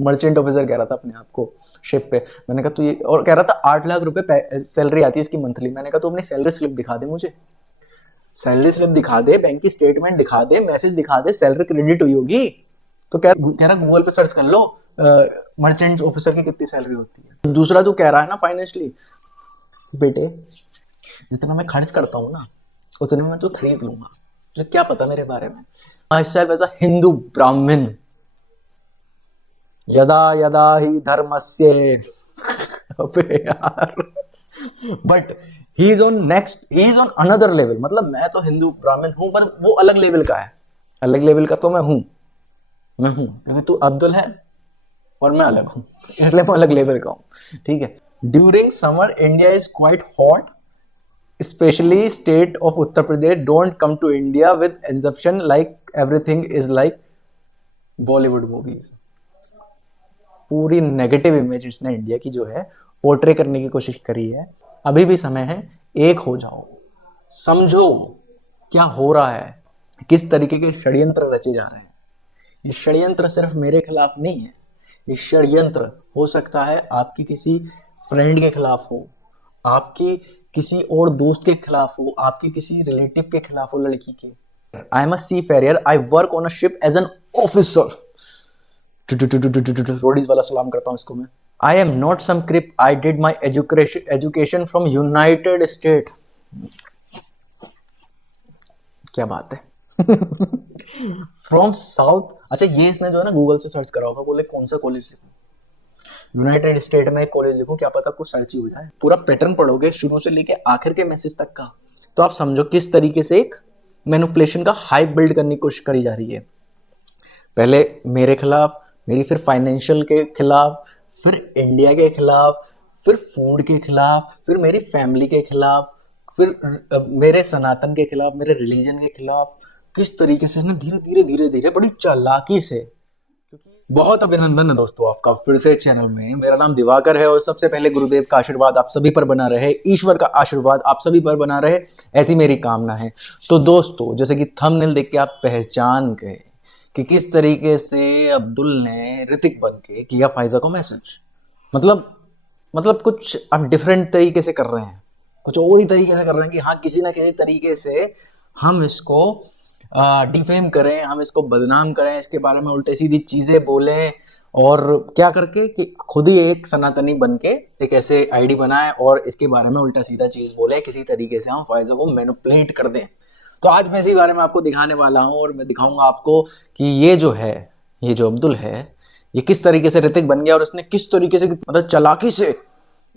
Merchant officer कह रहा था अपने आप को शिप पे। मैंने कहा तू ये, और कह रहा था 8 लाख रुपए सैलरी आती है इसकी मंथली। मैंने कहा तू अपनी सैलरी स्लिप दिखा दे, मुझे सैलरी स्लिप दिखा दे, बैंक की स्टेटमेंट दिखा दे, मैसेज दिखा दे, सैलरी क्रेडिट हुई होगी। तो कह रहा गूगल पे सर्च कर लो मर्चेंट ऑफिसर की कितनी सैलरी होती है। दूसरा तू कह रहा है ना फाइनेंशियली, बेटे जितना मैं खर्च करता हूँ ना उतने में तो खरीद लूंगा, तुझे क्या पता मेरे बारे में। Myself as a Hindu Brahmin, यदा यदा ही धर्मस्य अबे यार, but he is on next, he is on another level. मतलब मैं तो हिंदू ब्राह्मण हूं पर वो अलग लेवल का है, अलग लेवल का तो मैं हूं क्योंकि तू अब्दुल है और मैं अलग हूं, इसलिए मैं अलग लेवल का हूं, ठीक है। During summer India is quite hot, specially state of Uttar Pradesh, don't come to India with exemption like everything is like Bollywood movies. पूरी नेगेटिव इमेज इसने इंडिया की जो है पोर्ट्रे करने की कोशिश करी है। अभी भी समय है, एक हो जाओ, समझो क्या हो रहा है, किस तरीके के षड्यंत्र रचे जा रहे हैं। ये षड्यंत्र सिर्फ मेरे खिलाफ नहीं है, ये षड्यंत्र हो सकता है आपकी किसी फ्रेंड के खिलाफ हो, आपकी किसी और दोस्त के खिलाफ हो, आपकी किसी रिलेटिव के खिलाफ हो, लड़की के। I am a seafarer, I work on a ship as an officer. Roadies वाला सलाम करता हूं इसको मैं। I am not some creep, I did my education from United State. क्या बात है फ्रॉम साउथ। अच्छा ये इसने जो है ना गूगल से सर्च करा होगा, बोले कौन सा कॉलेज लिखूं, यूनाइटेड स्टेट में एक कॉलेज लिखूं, क्या पता कुछ सर्च ही हो जाए। पूरा पैटर्न पढ़ोगे शुरू से लेके आखिर के मैसेज तक का, तो आप समझो किस तरीके से एक मैनिपुलेशन का हाइप बिल्ड करने की कोशिश करी जा रही है। पहले मेरे खिलाफ, मेरी फिर फाइनेंशियल के खिलाफ, फिर इंडिया के खिलाफ, फिर फूड के खिलाफ, फिर मेरी फैमिली के खिलाफ, फिर मेरे सनातन के खिलाफ, मेरे रिलीजन के खिलाफ। किस तरीके से इसने धीरे धीरे धीरे धीरे बड़ी चालाकी से। बहुत अभिनंदन है दोस्तों आपका फिर से चैनल में। मेरा नाम दिवाकर है और सबसे पहले गुरुदेव का आशीर्वाद आप सभी पर बना रहे, ईश्वर का आशीर्वाद आप सभी पर बना रहे, ऐसी मेरी कामना है। तो दोस्तों जैसे कि थंबनेल देख के आप पहचान गए कि किस तरीके से अब्दुल ने ऋतिक बन के किया फाइजा को मैसेज। मतलब कुछ आप डिफरेंट तरीके से कर रहे हैं, कुछ और ही तरीके से कर रहे हैं कि हाँ किसी ना किसी तरीके से हम इसको डिफेम करें, हम इसको बदनाम करें, इसके बारे में उल्टे सीधी चीजें बोलें, और क्या करके कि खुद ही एक सनातनी बन के एक ऐसे आईडी बनाए और इसके बारे में उल्टा सीधा चीज बोले, किसी तरीके से हम फाइजा को मैनिपुलेट कर दें। तो आज मैं इसी बारे में आपको दिखाने वाला हूं और मैं दिखाऊंगा आपको कि ये जो है, ये जो अब्दुल है, ये किस तरीके से ऋतिक बन गया और इसने किस तरीके से मतलब चालाकी से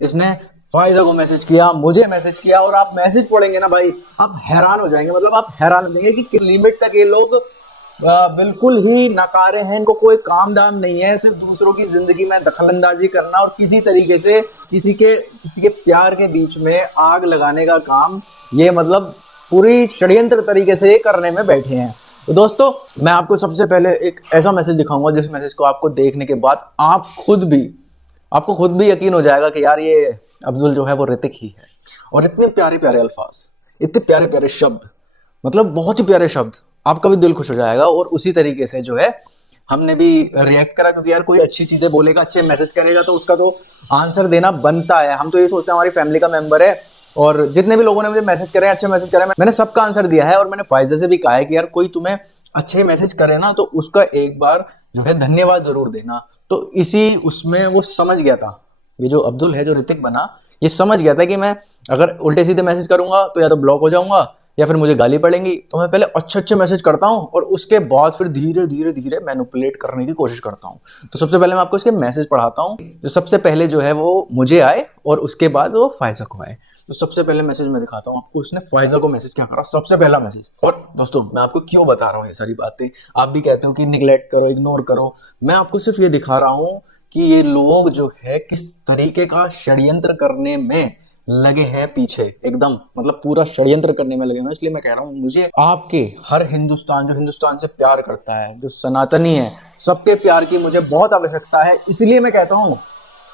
इसने फाइजा को मैसेज किया, मुझे मैसेज किया। और आप मैसेज पढ़ेंगे ना भाई, आप हैरान हो जाएंगे। मतलब आप हैरान हो जाएंगे कि किस लिमिट तक ये लोग बिल्कुल ही नकारे हैं, इनको कोई काम दाम नहीं है, सिर्फ दूसरों की जिंदगी में दखलंदाजी करना और किसी तरीके से किसी के प्यार के बीच में आग लगाने का काम, ये मतलब पूरी षड्यंत्र तरीके से करने में बैठे हैं। तो दोस्तों मैं आपको सबसे पहले एक ऐसा मैसेज दिखाऊंगा जिस मैसेज को आपको देखने के बाद आपको खुद भी यकीन हो जाएगा कि यार ये अब्दुल जो है वो ऋतिक ही है। और इतने प्यारे प्यारे अल्फाज, इतने प्यारे प्यारे शब्द, मतलब बहुत ही प्यारे शब्द, आपका भी दिल खुश हो जाएगा। और उसी तरीके से जो है हमने भी रिएक्ट करा, क्योंकि यार कोई अच्छी चीजें बोलेगा, अच्छे मैसेज करेगा तो उसका तो आंसर देना बनता है। हम तो ये सोचते हैं हमारी फैमिली का मेंबर है, और जितने भी लोगों ने मुझे मैसेज करे, अच्छे मैसेज करे, मैंने सबका आंसर दिया है। और मैंने फाइजा से भी कहा है कि यार कोई तुम्हें अच्छे मैसेज करे ना तो उसका एक बार जो है धन्यवाद जरूर देना। तो इसी उसमें वो समझ गया था, ये जो अब्दुल है, जो ऋतिक बना, ये समझ गया था कि मैं अगर उल्टे सीधे मैसेज करूंगा तो या तो ब्लॉक हो जाऊंगा या फिर मुझे गाली पड़ेंगी। तो मैं पहले अच्छे मैसेज करता हूं और उसके बाद फिर धीरे धीरे धीरे मैनिपुलेट करने की कोशिश करता हूं। तो सबसे पहले मैं आपको इसके मैसेज पढ़ाता हूं, जो सबसे पहले जो है वो मुझे आए और उसके बाद वो फाइजा को आए। तो सबसे पहले मैसेज मैं दिखाता हूं आपको, उसने फाइजा को मैसेज क्या करा, सबसे पहला मैसेज। और दोस्तों मैं आपको क्यों बता रहा हूं ये सारी बातें, आप भी कहते हो कि निगलेक्ट करो, इग्नोर करो, मैं आपको सिर्फ ये दिखा रहा हूं कि ये लोग जो है किस तरीके का षड्यंत्र करने में लगे हैं पीछे, एकदम मतलब पूरा षड्यंत्र करने में लगे हैं। इसलिए मैं कह रहा हूं मुझे आपके हर हिंदुस्तान, जो हिंदुस्तान से प्यार करता है, जो सनातनी है, सबके प्यार की मुझे बहुत आवश्यकता है। इसलिए मैं कहता हूं,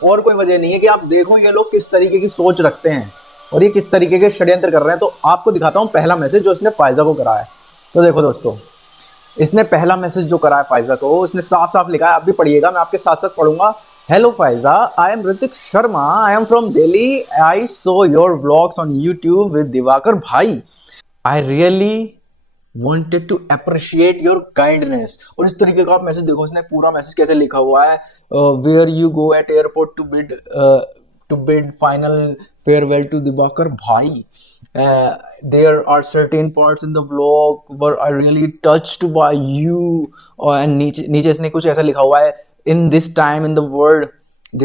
और कोई वजह नहीं है कि आप देखो ये लोग किस तरीके की सोच रखते हैं और ये किस तरीके के षड्यंत्र कर रहे हैं। तो आपको दिखाता हूं पहला मैसेज जो इसने फाइजा को करा है। तो देखो दोस्तों, इसने पहला मैसेज जो करा है फाइजा को, इसने साफ साफ लिखा है, आप भी पढ़िएगा, मैं आपके साथ साथ पढ़ूंगा। Hello Faiza, I am Hrithik Sharma, I am from Delhi, I saw your vlogs on YouTube with Diwakar भाई, I really wanted to appreciate your kindness। और इस तरीके का आप मैसेज देखो, इसने पूरा मैसेज कैसे लिखा हुआ है, where you go at airport to bid final farewell to Diwakar भाई, there are certain parts in the vlog where I really touched by you, and नीचे इसने कुछ ऐसा लिखा हुआ है, in this time in the world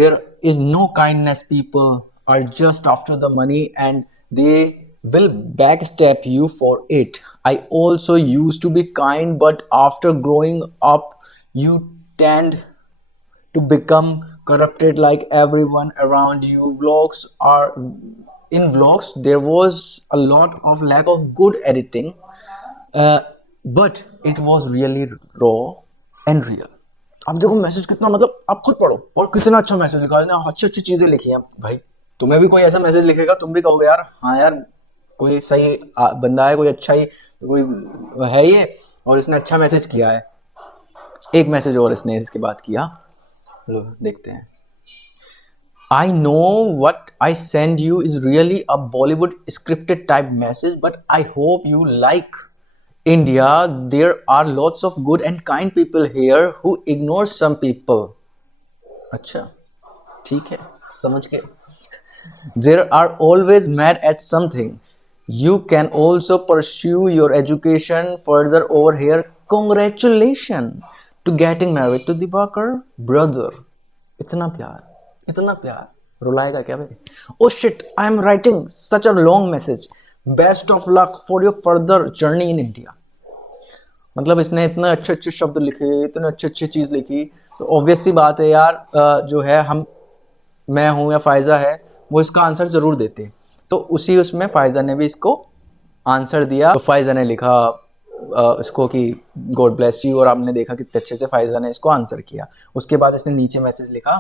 there is no kindness, people are just after the money and they will backstab you for it। I also used to be kind, but after growing up you tend to become corrupted like everyone around you। In vlogs there was a lot of lack of good editing, but it was really raw and real। अब देखो message कितना, मतलब आप खुद पढ़ो, और कितना अच्छा मैसेज लिखा है, अच्छी अच्छी चीजें लिखी हैं भाई। तुम्हें भी कोई ऐसा मैसेज लिखेगा, तुम भी कहोगे यार हाँ यार कोई सही बंदा है, कोई अच्छा ही कोई है ये, और इसने अच्छा मैसेज किया है। एक मैसेज और इसने इसके बाद किया, लो देखते हैं। I know what I send you is really a Bollywood scripted type message, but I hope you like India। There are lots of good and kind people here who ignore some people। अच्छा ठीक है, समझ के। There are always mad at something। You can also pursue your education further over here। Congratulations to getting married to Dibakar brother। इतना प्यार, इतना प्यार, रुलाएगा क्या भाई? Oh shit, I am writing such a long message। Best of luck for your further journey in India। मतलब इसने इतने अच्छे अच्छे शब्द लिखे, इतने अच्छे अच्छे चीज लिखी, तो ऑब्वियस सी बात है यार, जो है मैं हूँ या फायजा है, वो इसका आंसर जरूर देते। तो उसी उसमें फायजा ने भी इसको आंसर दिया। तो फायजा ने लिखा इसको कि गॉड ब्लेस यू, और आपने देखा कितने अच्छे से फायजा ने इसको आंसर किया। उसके बाद इसने नीचे मैसेज लिखा,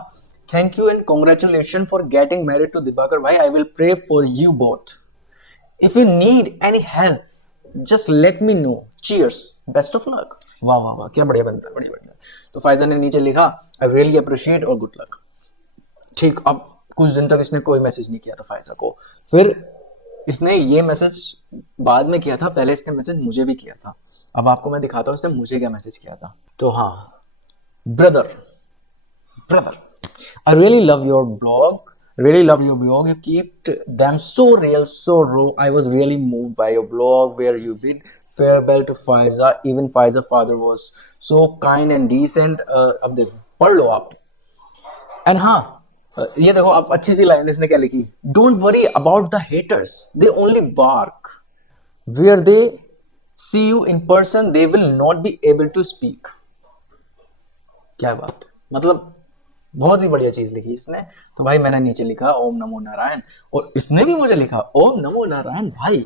thank you and congratulation for getting married to Diwakar भाई, I will pray for you both. If you need any help just let me know, cheers, best of luck. वाह वाह वाह, क्या बढ़िया बनता है, बढ़िया बढ़िया। तो फायजा ने नीचे लिखा, आई रियली अप्रिशिएट और गुड लक। ठीक, अब कुछ दिन तक इसने कोई मैसेज नहीं किया था फायजा को, फिर इसने ये मैसेज बाद में किया था, पहले इसने मैसेज मुझे भी किया था। अब आपको मैं दिखाता हूँ इसने मुझे क्या मैसेज किया था। तो हाँ, brother I really love your blog, really love your blog, you keep them so real, so raw। I was really moved by your blog where you bid farewell to Faiza। even Faiza father was so kind and decent। अब देखो, पढ़ लो आप। And हाँ, ये देखो आप, अच्छी सी line इसने क्या लिखी, don't worry about the haters, they only bark, where they see you in person they will not be able to speak. क्या बात, मतलब बहुत ही बढ़िया चीज लिखी इसने। तो भाई मैंने नीचे लिखा ओम नमो नारायण, और इसने भी मुझे लिखा ओम नमो नारायण भाई,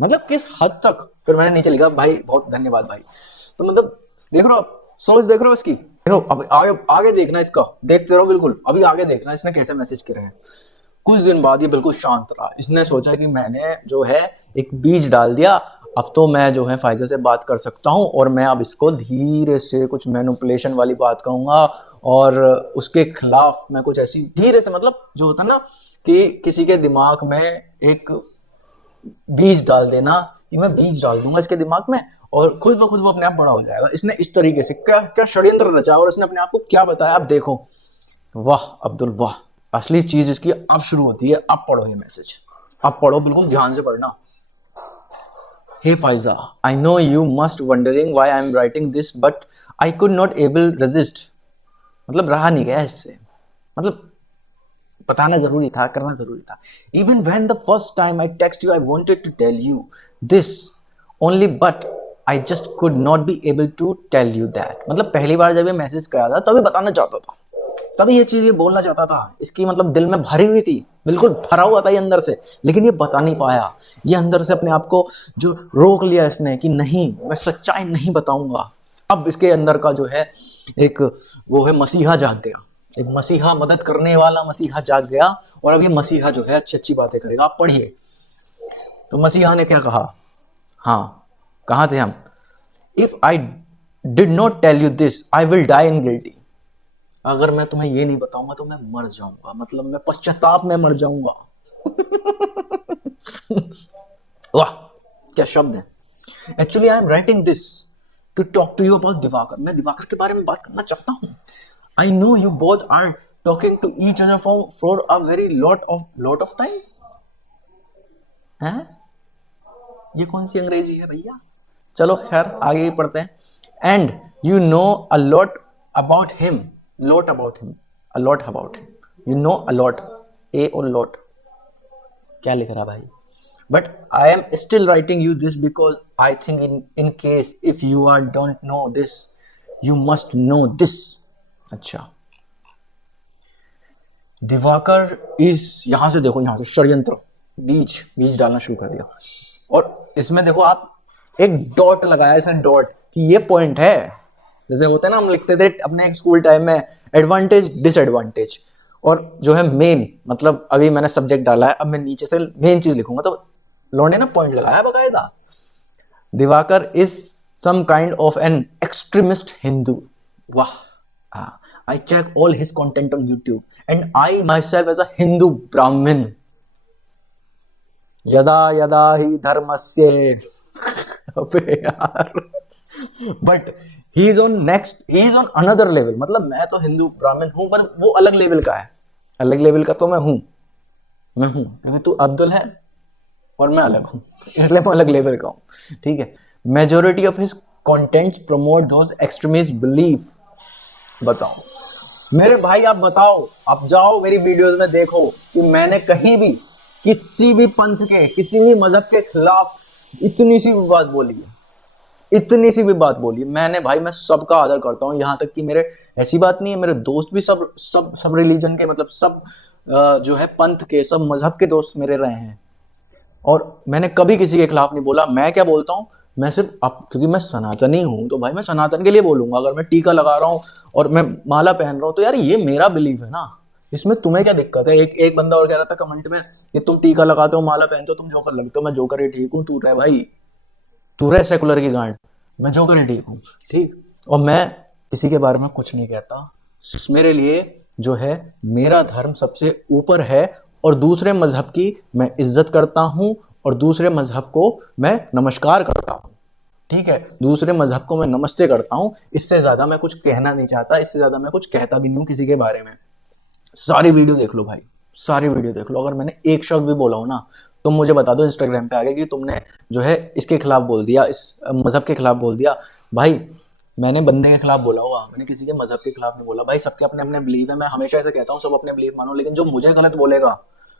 मतलब किस हद तक। फिर मैंने नीचे लिखा भाई बहुत धन्यवाद भाई। तो मतलब देख रहे हो आप, सोच देख रहे हो इसकी, देखो अब आगे देखना इसका, देखते रहो बिल्कुल, अभी आगे देखना इसने कैसे मैसेज करे हैं। कुछ दिन बाद ये बिल्कुल शांत रहा, इसने सोचा कि मैंने जो है एक बीज डाल दिया, अब तो मैं जो है फायजा से बात कर सकता हूँ, और मैं अब इसको धीरे से कुछ मैनिपुलेशन वाली बात कहूंगा, और उसके खिलाफ मैं कुछ ऐसी धीरे से, मतलब जो होता ना कि किसी के दिमाग में एक बीज डाल देना, कि मैं बीज डाल दूंगा इसके दिमाग में और खुद ब खुद वो अपने आप बड़ा हो जाएगा। इसने इस तरीके से क्या क्या षड्यंत्र रचा, और इसने अपने आप को क्या बताया, आप देखो। वाह अब्दुल वाह, असली चीज इसकी अब शुरू होती है। अब पढ़ो ये मैसेज, अब पढ़ो, बिल्कुल ध्यान से पढ़ना। Hey Faiza, I know you must wondering why I am writing this, but I could not able resist। मतलब रहा नहीं गया इससे, मतलब बताना जरूरी था, करना जरूरी था। Even when the first time I text you, I wanted to tell you this only, but I just could not be able to tell you that। मतलब पहली बार जब ये मैसेज किया था तभी बताना चाहता था, तभी ये चीज ये बोलना चाहता था, इसकी मतलब दिल में भरी हुई थी, बिल्कुल भरा हुआ था ये अंदर से, लेकिन ये बता नहीं पाया। ये अंदर से अपने आप को जो रोक लिया इसने कि नहीं, मैं सच्चाई नहीं बताऊंगा। अब इसके अंदर का जो है एक वो है मसीहा जाग गया, एक मसीहा, मदद करने वाला मसीहा जाग गया, और अब ये मसीहा जो है अच्छी अच्छी बातें करेगा। आप पढ़िए। तो मसीहा ने क्या कहा, हाँ कहाँ थे हम, if I did not tell you this I will die in guilty. अगर मैं तुम्हें ये नहीं बताऊंगा तो मैं मर जाऊंगा, मतलब मैं पश्चाताप में मर जाऊंगा। वाह क्या शब्द है। Actually I am writing this to talk to you about Diwakar. मैं दिवाकर के बारे में बात करना चाहता हूँ। I know you both are talking to each other for a very lot of time. है ये कौन सी अंग्रेजी है भैया। चलो खैर आगे ही पढ़ते हैं। And you know a lot about him, lot about him, a lot about him, you know a lot, a और लॉट क्या लिख रहा है भाई। But I am still writing you this because I think in case if you are don't know this you must know this. अच्छा Diwakar is, यहां से देखो, यहां से षड्यंत्र, बीज डालना शुरू कर दिया। और इसमें देखो आप एक डॉट लगाया, इसने डॉट कि ये पॉइंट है। जैसे होते हैं ना हम लिखते थे अपने स्कूल टाइम में एडवांटेज डिसएडवांटेज, और जो है मेन, मतलब अभी मैंने सब्जेक्ट डाला है, अब मैं नीचे से मेन चीज लिखूंगा, तो लौंडे ना पॉइंट लगाया बकायदा। Diwakar is some kind of an extremist Hindu. वाह। I check all his content on YouTube and I myself as a Hindu Brahmin यदा यदा ही धर्मस्य अबे यार, but he is on next, he is on another level. मतलब मैं तो हिंदू ब्राह्मण हूं पर वो अलग लेवल का है, अलग लेवल का तो मैं हूं क्योंकि तू अब्दुल है और मैं अलग हूं, इसलिए मैं अलग लेवल का हूं। ठीक है। Majority of his contents promote those extremist belief. बताओ मेरे भाई, आप बताओ, आप जाओ मेरी वीडियोस में देखो कि मैंने कहीं भी किसी भी पंथ के, किसी भी मजहब के खिलाफ इतनी सी भी बात बोली है, इतनी सी भी बात बोली है मैंने। भाई मैं सबका आदर करता हूँ, यहाँ तक कि मेरे, ऐसी बात नहीं है, मेरे दोस्त भी सब रिलीजन के, मतलब सब जो है पंथ के, सब मजहब के दोस्त मेरे रहे हैं, और मैंने कभी किसी के खिलाफ नहीं बोला। मैं क्या बोलता हूँ, मैं सिर्फ अब क्योंकि मैं सनातनी हूं तो भाई मैं सनातन के लिए बोलूंगा। अगर मैं टीका लगा रहा हूँ और मैं माला पहन रहा हूँ तो यार ये मेरा बिलीफ है ना, इसमें तुम्हें क्या दिक्कत है। एक बंदा और कह रहा था कमेंट में कि तुम टीका लगाते हो, माला पहनते हो, तुम जोकर लगते हो। मैं जोकर ही ठीक हूँ, तू रहे भाई, तू रहे सेकुलर की गांड, मैं जोकर ही ठीक हूँ। ठीक। और मैं किसी के बारे में कुछ नहीं कहता, मेरे लिए जो है मेरा धर्म सबसे ऊपर है, और दूसरे मजहब की मैं इज्जत करता हूं और दूसरे मजहब को मैं नमस्कार करता हूं। ठीक है, दूसरे मजहब को मैं नमस्ते करता हूं। इससे ज्यादा मैं कुछ कहना नहीं चाहता, इससे ज्यादा मैं कुछ कहता भी नहीं हूं किसी के बारे में। सारी वीडियो देख लो भाई, सारी वीडियो देख लो। अगर मैंने एक शब्द भी बोला हो ना, तुम मुझे बता दो इंस्टाग्राम पे आगे कि तुमने जो है इसके खिलाफ बोल दिया, इस मजहब के खिलाफ बोल दिया। भाई मैंने बंदे के खिलाफ बोला होगा, मैंने किसी के मजहब के खिलाफ नहीं बोला। भाई सबके अपने अपने बिलीव है, मैं हमेशा ऐसे कहता हूँ सब अपने बिलीव मानो, लेकिन जो मुझे गलत बोलेगा,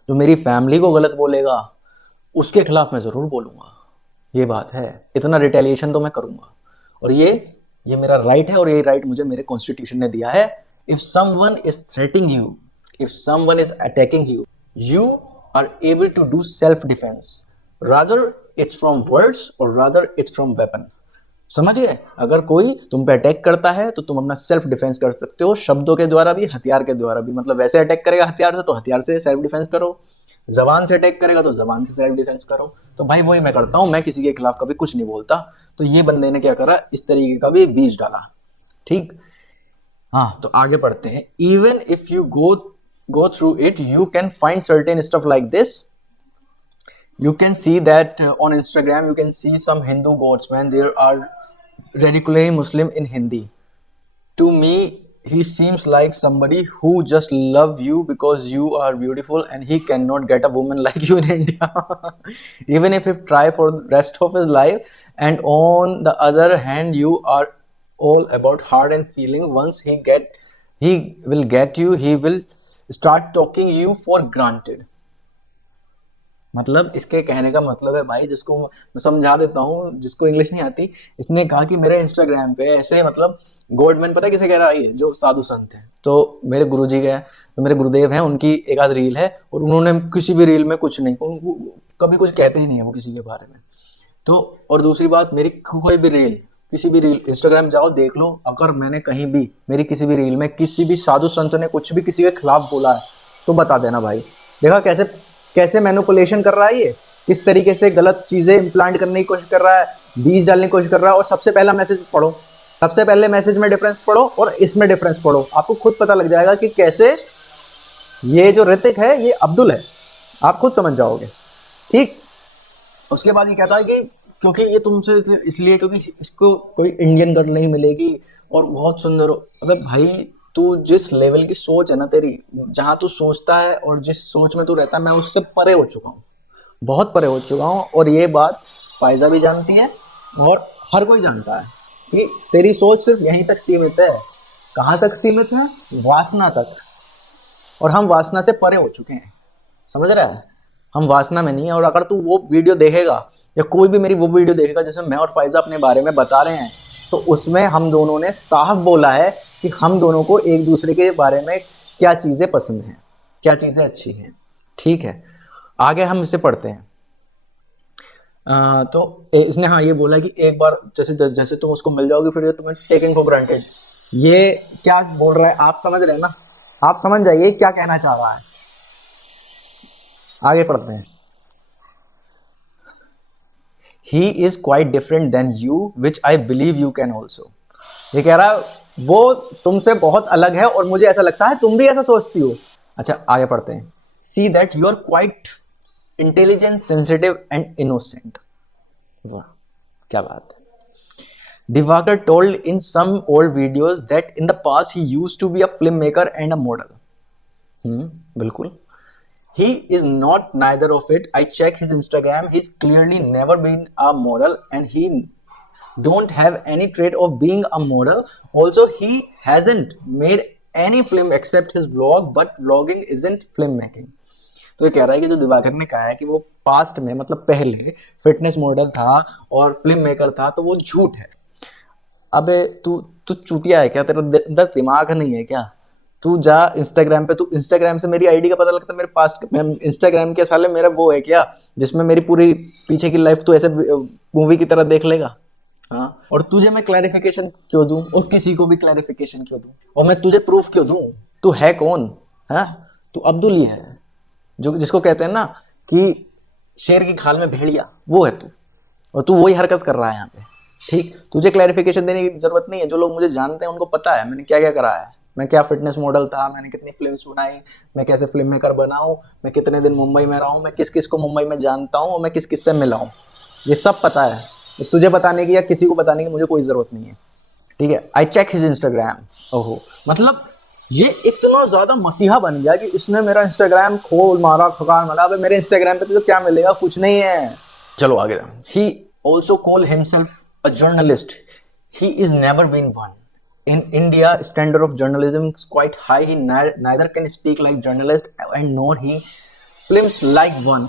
जो मेरी फैमिली को गलत बोलेगा, उसके खिलाफ मैं जरूर बोलूंगा। ये बात है, इतना रिटेलिएशन तो मैं करूंगा, और ये मेरा राइट है, और ये राइट मुझे मेरे कॉन्स्टिट्यूशन ने दिया है। If someone is threatening you, if someone is attacking you, you are able to do self defence, rather it's from words और रादर इट्स फ्रॉम वेपन। समझ गए। अगर कोई तुम पे अटैक करता है तो तुम अपना सेल्फ डिफेंस कर सकते हो, शब्दों के द्वारा भी, हथियार के द्वारा भी। मतलब वैसे अटैक करेगा हथियार से तो हथियार से सेल्फ डिफेंस करो, जबान से अटैक करेगा तो जबान से सेल्फ डिफेंस करो। तो भाई वही मैं करता हूं, मैं किसी के खिलाफ कभी कुछ नहीं बोलता। तो ये बंदे ने क्या करा, इस तरीके का भी बीज डाला। ठीक। हाँ तो आगे पढ़ते हैं। Even if you go through it, you can find certain stuff like this. You can see that on Instagram, you can see some Hindu gods, man. There are radically Muslim in Hindi. To me, he seems like somebody who just love you because you are beautiful, and he cannot get a woman like you in India. Even if he try for the rest of his life. And on the other hand, you are all about heart and feeling. Once he will get you, he will start talking you for granted. मतलब इसके कहने का मतलब है भाई, जिसको मैं समझा देता हूँ, जिसको इंग्लिश नहीं आती, इसने कहा कि मेरे इंस्टाग्राम पे ऐसे, मतलब गॉडमैन पता है किसे कह रहा है, जो साधु संत हैं। तो मेरे गुरुजी के, तो मेरे गुरुदेव हैं, उनकी एक आध रील है, और उन्होंने किसी भी रील में कुछ नहीं, कभी कुछ कहते ही नहीं है वो किसी के बारे में। तो और दूसरी बात, मेरी कोई भी रील, किसी भी रील, इंस्टाग्राम जाओ देख लो, अगर मैंने कहीं भी मेरी किसी भी रील में किसी भी साधु संत ने कुछ भी किसी के खिलाफ बोला है तो बता देना भाई। देखा कैसे मैनिपुलेशन कर रहा है ये, किस तरीके से गलत चीजें इम्प्लांट करने की कोशिश कर रहा है, बीज डालने की कोशिश कर रहा है। और सबसे पहला मैसेज पढ़ो, सबसे पहले मैसेज में डिफरेंस पढ़ो और इसमें डिफरेंस पढ़ो, आपको खुद पता लग जाएगा कि कैसे ये जो ऋतिक है ये अब्दुल है, आप खुद समझ जाओगे। ठीक, उसके बाद ये कहता है कि क्योंकि ये तुमसे इसलिए क्योंकि इसको कोई इंडियन गर्ल नहीं मिलेगी और बहुत सुंदर हो। अबे भाई, तू जिस लेवल की सोच है ना तेरी, जहाँ तू सोचता है और जिस सोच में तू रहता है, मैं उससे परे हो चुका हूँ, बहुत परे हो चुका हूँ। और ये बात फायजा भी जानती है और हर कोई जानता है कि तेरी सोच सिर्फ यहीं तक सीमित है। कहाँ तक सीमित है? वासना तक। और हम वासना से परे हो चुके हैं, समझ रहा है? हम वासना में नहीं है। और अगर तू वो वीडियो देखेगा या कोई भी मेरी वो वीडियो देखेगा जिसमें मैं और फायजा अपने बारे में बता रहे हैं, तो उसमें हम दोनों ने साफ बोला है कि हम दोनों को एक दूसरे के बारे में क्या चीज़ें पसंद हैं, क्या चीज़ें अच्छी हैं। ठीक है, आगे हम इसे पढ़ते हैं। तो इसने हाँ ये बोला कि एक बार जैसे जैसे तुम उसको मिल जाओगे फिर ये तुम्हें टेकिंग फॉर ग्रांटेड। ये क्या बोल रहा है आप समझ रहे हैं ना? आप समझ जाइए क्या कहना चाह रहा है। आगे पढ़ते हैं। He is quite different than you, which I believe you can also. ये कह रहा है वो तुमसे बहुत अलग है और मुझे ऐसा लगता है तुम भी ऐसा सोचती हो। अच्छा आगे पढ़ते हैं। See that you are quite intelligent, sensitive and innocent. वाह क्या बात है। Divakar told in some old videos that in the past he used to be a filmmaker and a model. बिल्कुल। He is not neither of it. I check his Instagram. He's clearly never been a model and he don't have any trait of being a model. Also, he hasn't made any film except his vlog, but vlogging isn't filmmaking. तो ये कह रहा है कि जो दिवाकर ने कहा है कि वो पास्ट में मतलब पहले फिटनेस मॉडल था और फिल्म मेकर था, तो वो झूठ है। अबे तू तू चूतिया है क्या? तेरा अंदर दिमाग नहीं है क्या? तू जा इंस्टाग्राम पे, तू इंस्टाग्राम से मेरी आईडी का पता लगता है, मेरे पास इंस्टाग्राम के साले मेरा वो है क्या जिसमें मेरी पूरी पीछे की लाइफ तू ऐसे मूवी की तरह देख लेगा? हाँ, और तुझे मैं क्लैरिफिकेशन क्यों दूं और किसी को भी क्लैरिफिकेशन क्यों दूं और मैं तुझे प्रूफ क्यों दूं? तू है कौन? हाँ, तू अब्दुल ही है जो जिसको कहते हैं ना कि शेर की खाल में भेड़िया, वो है तू। और तू वही हरकत कर रहा है यहाँ पे। ठीक, तुझे क्लैरिफिकेशन देने की जरूरत नहीं है। जो लोग मुझे जानते हैं उनको पता है मैंने क्या क्या करा है, मैं क्या फिटनेस मॉडल था, मैंने कितनी फिल्म्स बनाई, मैं कैसे फिल्म मेकर बना हूँ, मैं कितने दिन मुंबई में रहा हूँ, मैं किस किस को मुंबई में जानता हूँ और मैं किस किस से मिला हूँ, ये सब पता है। तुझे बताने की या किसी को बताने की मुझे कोई ज़रूरत नहीं है। ठीक है, आई चेक हिज इंस्टाग्राम। ओहो, मतलब ये इतना ज़्यादा मसीहा बन गया कि इसने मेरा इंस्टाग्राम खोल मारा, खकार मारा। अब मेरे इंस्टाग्राम पे तुझे क्या मिलेगा? कुछ नहीं है। चलो आगे। He also call himself a journalist. He is never been one. In India, standard of journalism is quite high. He neither can speak like journalist and nor he films like one.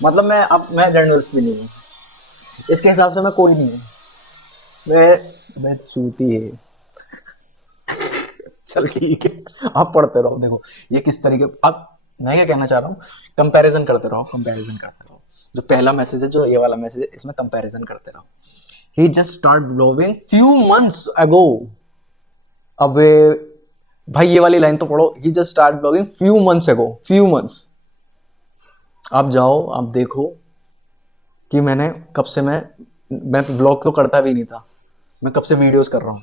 मतलब मैं journalist भी नहीं हूँ, इसके हिसाब से मैं कोई नहीं हूँ। मैं चूती है। चल ठीक है, आप पढ़ते रहो। देखो ये किस तरीके, अब मैं क्या कहना चाह रहा हूँ, कंपैरिजन करते रहो, कंपैरिजन करते रहो। जो पहला मैसेज है, जो ये वाला मैसेज है, इसमें कंपैरिजन करते रहो। He just started vlogging few months ago. अबे भाई ये वाली लाइन तो पढ़ो। He just started vlogging few months ago. Few months. आप जाओ, आप देखो कि मैंने कब से मैं व्लॉग तो करता भी नहीं था, मैं कब से वीडियोस कर रहा हूँ।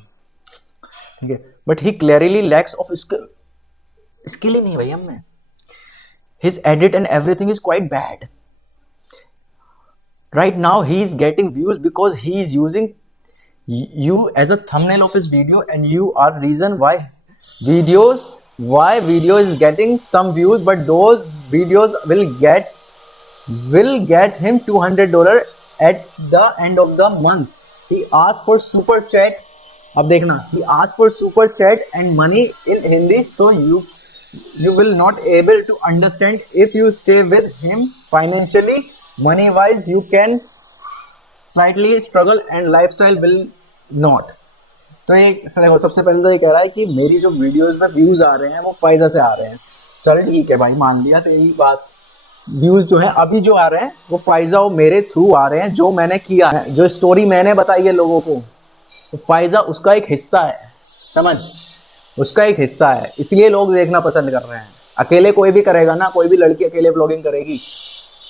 ठीक है, but he clearly lacks of skill. Skill ही नहीं भाई हम में। His edit and everything is quite bad. Right now he is getting views because he is using you as a thumbnail of his video, and you are reason why video is getting some views, but those videos will get him $200 at the end of the month. He asked for super chat. अब देखना, he asked for super chat and money in Hindi, so you will not able to understand if you stay with him financially. Money wise you can slightly struggle and lifestyle will not. तो ये देखो, सबसे पहले तो ये कह रहा है कि मेरी जो वीडियोस में व्यूज आ रहे हैं वो फायदा से आ रहे हैं। चल ठीक है भाई, मान लिया तेरी बात। व्यूज जो है अभी जो आ रहे हैं वो फायदा वो मेरे थ्रू आ रहे हैं, जो मैंने किया है, जो स्टोरी मैंने बताई है लोगों को, तो फायदा उसका एक हिस्सा है। समझ, उसका एक हिस्सा है, इसलिए लोग देखना पसंद कर रहे हैं। अकेले कोई भी करेगा ना, कोई भी लड़की अकेले ब्लॉगिंग करेगी,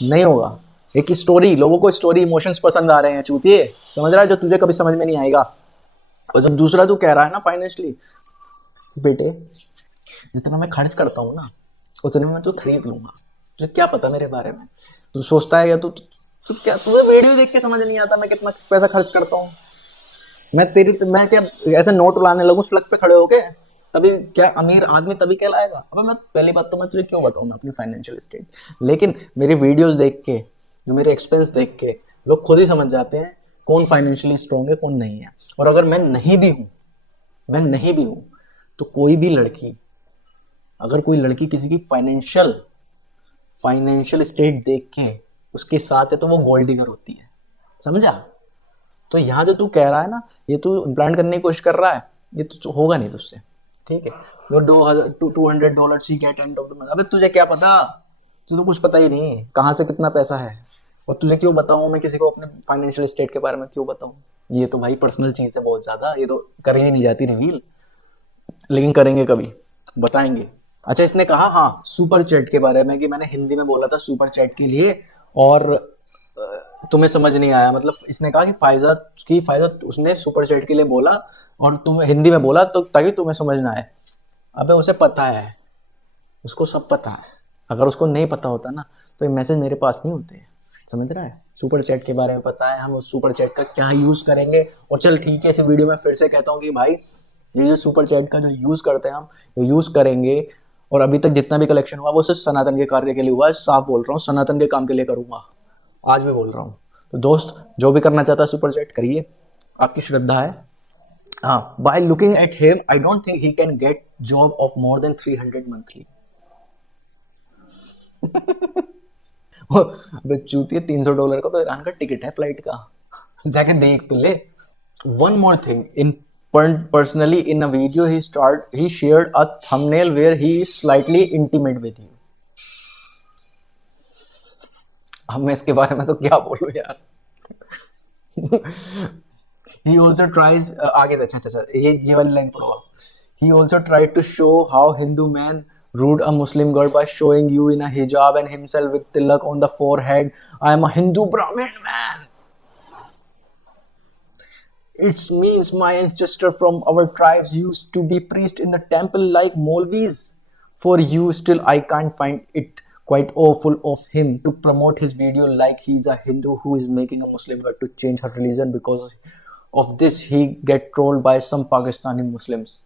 नहीं होगा। एक स्टोरी, लोगों को स्टोरी इमोशंस पसंद आ रहे हैं चूतिए, समझ रहा है, जो तुझे कभी समझ में नहीं आएगा। और जब दूसरा तू कह रहा है ना फाइनेंशियली, बेटे जितना मैं खर्च करता हूँ ना उतने में तो खरीद लूंगा, तुझे क्या पता मेरे बारे में, तू सोचता है या तू क्या, तुझे वीडियो देख के समझ नहीं आता मैं कितना पैसा खर्च करता हूँ। मैं क्या ऐसे नोट उड़ाने लगूं सड़क पे खड़े होके, तभी क्या अमीर आदमी तभी कहलाएगा? अबे मैं पहली बात तो मैं तुझे क्यों बताऊं मैं अपनी फाइनेंशियल स्टेट, लेकिन मेरी वीडियोस देख के, जो मेरे एक्सपेंस देख के लोग खुद ही समझ जाते हैं कौन फाइनेंशियली स्ट्रॉन्ग है कौन नहीं है। और अगर मैं नहीं भी हूं तो कोई भी लड़की, अगर कोई लड़की किसी की फाइनेंशियल स्टेट देख के उसके साथ है तो वो गोल्ड डिगर होती है, समझा? तो यहाँ जो तू कह रहा है ना, ये तू इम्प्लांट करने की कोशिश कर रहा है, ये तो होगा नहीं तुझसे, ठीक है? वो $200 ही get end of the month. अबे तुझे क्या पता, तुझे तो कुछ पता ही नहीं कहाँ से कितना पैसा है। और तुझे क्यों बताऊं मैं किसी को अपने फाइनेंशियल स्टेट के बारे में, क्यों बताऊं? ये तो भाई पर्सनल चीज है बहुत ज्यादा, ये तो करी नहीं जाती रिवील, लेकिन करेंगे कभी, बताएंगे। अच्छा इसने कहा हाँ सुपर चैट के बारे में कि मैंने हिंदी में बोला था सुपर चैट के लिए और तुम्हें समझ नहीं आया, मतलब इसने कहा कि फायदा उसने सुपर चैट के लिए बोला और तुम हिंदी में बोला तो ताकि तुम्हें समझ ना आए। अबे उसे पता है, उसको सब पता है, अगर उसको नहीं पता होता ना तो ये मैसेज मेरे पास नहीं होते, समझ रहा है? सुपर चैट के बारे में पता है, हम उस सुपर चैट का क्या यूज करेंगे। और चल ठीक है, इस वीडियो में फिर से कहता हूँ कि भाई ये जो सुपर चैट का जो यूज करते हैं हम, वो यूज करेंगे। और अभी तक जितना भी कलेक्शन हुआ वो सिर्फ सनातन के कार्य के लिए हुआ है, साफ बोल रहा हूँ, सनातन के काम के लिए करूंगा, आज भी बोल रहा हूँ। तो दोस्त जो भी करना चाहता है सुपर चैट करिए, आपकी श्रद्धा है। हाँ, by looking at him I don't think he can get job of more than 300 monthly. अबे चूतिए, $300 का तो ईरान का टिकट है फ्लाइट का, जाके देख तो ले। One more thing, personally in a video he shared a thumbnail where he is slightly intimate with you. अब मैं इसके बारे में तो क्या बोलूं यार। He also tries आगे अच्छा ये वाली लाइन पढ़ो। He also tried to show how Hindu man rude a Muslim girl by showing you in a hijab and himself with tilak on the forehead. I am a Hindu Brahmin man. It means my ancestor from our tribes used to be priest in the temple like Molvis. For you still I can't find it quite awful of him to promote his video like he's a Hindu who is making a Muslim girl to change her religion. Because of this he get trolled by some Pakistani Muslims.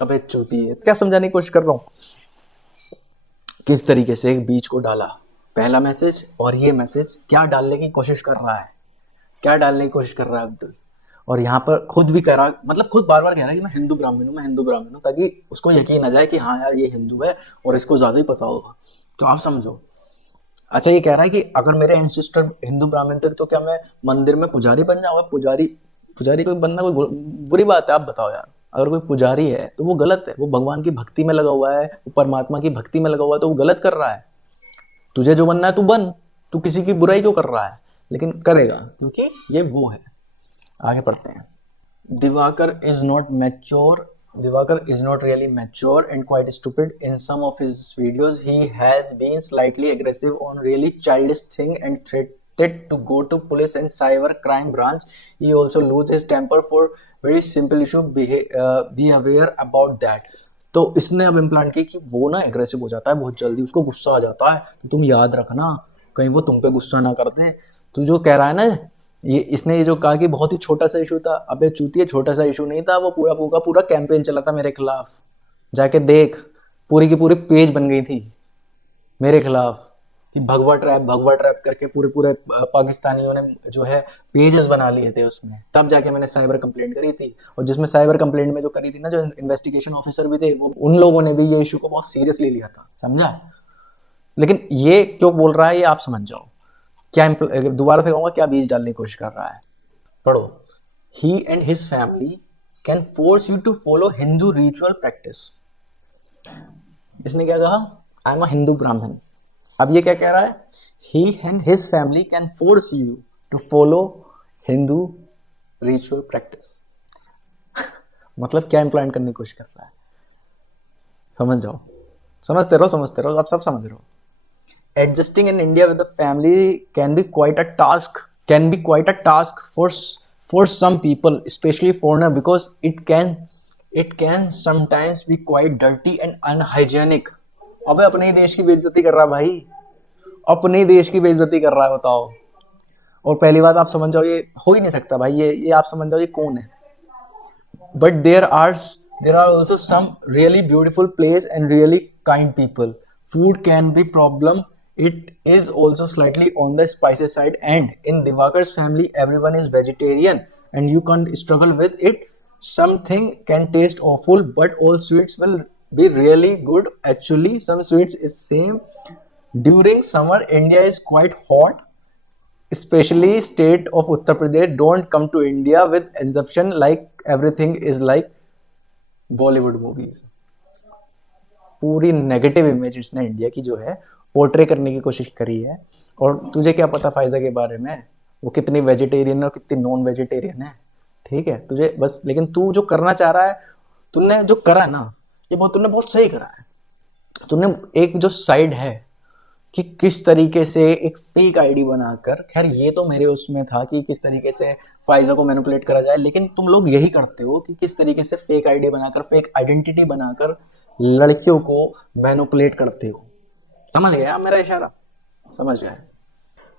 अबे चूती है, क्या समझाने की कोशिश कर रहा हूँ किस तरीके से एक बीच को डाला, पहला मैसेज और ये मैसेज क्या डालने की कोशिश कर रहा है, क्या डालने की कोशिश कर रहा है अब्दुल। और यहाँ पर खुद भी कह रहा, मतलब खुद बार बार कह रहा है कि मैं हिंदू ब्राह्मण हूँ, ताकि उसको यकीन आ जाए कि हाँ यार ये हिंदू है और इसको ज्यादा ही पता होगा। तो आप समझो। अच्छा ये कह रहा है कि अगर मेरे एंसेस्टर हिंदू ब्राह्मण थे तो क्या मैं मंदिर में पुजारी बन जाऊंगा? पुजारी कोई बनना कोई बुरी बात है? आप बताओ यार, अगर कोई पुजारी है तो वो गलत है, वो भगवान की भक्ति में लगा हुआ है, वो परमात्मा की भक्ति में लगा हुआ है, तो वो गलत कर रहा है। तुझे जो बनना है तू बन, तू किसी की बुराई क्यों कर रहा है? लेकिन करेगा क्योंकि ये वो है। आगे पढ़ते हैं। Diwakar is not really mature and quite stupid in some of his videos. He has been slightly aggressive on really childish thing and threatened to go to police and cyber crime branch. He also lose his temper for very simple issue. Be aware about that. तो इसने अब implant की कि वो ना aggressive हो जाता है बहुत जल्दी, उसको गुस्सा आ जाता है, तो तुम याद रखना कहीं वो तुम पे गुस्सा ना कर दे। तू जो कह रहा है ना, इसने ये जो कहा कि बहुत ही छोटा सा इशू था, अबे चूतिए छोटा सा इशू नहीं था, वो पूरा कैंपेन चला था मेरे खिलाफ। जाके देख, पूरी की पूरी पेज बन गई थी मेरे खिलाफ कि भगवा ट्रैप करके पूरे पाकिस्तानियों ने जो है पेजेस बना लिए थे उसमें। तब जाके मैंने साइबर कंप्लेंट करी थी, और जिसमें साइबर कंप्लेंट में जो करी थी ना, जो इन्वेस्टिगेशन ऑफिसर भी थे, वो उन लोगों ने भी ये इशू को बहुत सीरियसली लिया था, समझा? लेकिन ये क्यों बोल रहा है ये आप समझ जाओ। क्या दोबारा से कहूंगा, क्या बीज डालने की कोशिश कर रहा है? पढ़ो। He and his family can force you to follow Hindu ritual practice. इसने क्या कहा? I am a Hindu Brahmin. अब ये क्या कह रहा है? He and his family can force you to follow Hindu ritual practice. मतलब क्या इम्प्लांट करने की कोशिश कर रहा है? समझ जाओ, समझते रहो, आप सब समझ रहे हो। Adjusting in India with the family can be quite a task for for some people, especially foreigner, because it can sometimes be quite dirty and unhygienic. अबे अपने ही देश की बेइज्जती कर रहा है भाई, अपने ही देश की बेइज्जती कर रहा है, बताओ। और पहली बात आप समझ जाओ, ये हो ही नहीं सकता भाई, ये आप समझ जाओ ये कौन है। But there are also some really beautiful place and really kind people. Food can be problem. It is also slightly on the spicy side, and in Divakar's family everyone is vegetarian and you can't struggle with it. Something can taste awful, but all sweets will be really good. Actually, some sweets is same. During summer, India is quite hot, especially state of Uttar Pradesh. Don't come to India with assumption like everything is like Bollywood movies. पूरी negative image इसने India की जो है portray करने की कोशिश करी है। और तुझे क्या पता फाइजा के बारे में, वो कितनी वेजिटेरियन है और कितनी नॉन वेजिटेरियन है, ठीक है तुझे बस। लेकिन तू जो करना चाह रहा है, तूने जो करा ना, ये तूने बहुत सही करा है। तूने एक जो साइड है कि किस तरीके से एक फेक आईडी बनाकर, खैर ये तो मेरे उसमें था कि किस तरीके से फाइजा को मैनिपुलेट करा जाए, लेकिन तुम लोग यही करते हो कि किस तरीके से फेक आईडी बनाकर, फेक आइडेंटिटी बनाकर लड़कियों को मैनिपुलेट करते हो। समझ गया मेरा इशारा? समझ गया।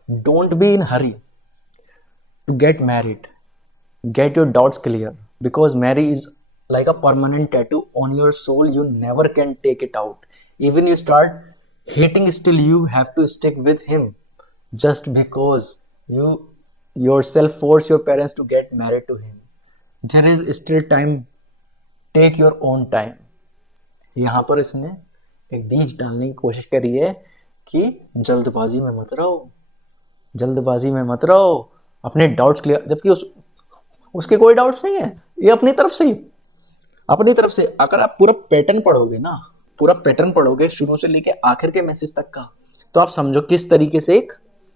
Don't be in hurry to get married, get your doubts clear, because marry is like a permanent tattoo on your soul. You never can take it out. Even you start hating, still you have to stick with him just because you yourself force your parents to get married to him. There is still time. Take your own time. यहाँ पर इसने एक बीज डालने की कोशिश करी है कि जल्दबाजी में मत रहो, जल्दबाजी में मत रहो, अपने डाउट्स क्लियर। जबकि उसके कोई डाउट्स नहीं है, ये अपनी तरफ से ही, अपनी तरफ से। अगर आप पूरा पैटर्न पढ़ोगे ना, पूरा पैटर्न पढ़ोगे शुरू से लेके आखिर के मैसेज तक का, तो आप समझो किस तरीके से एक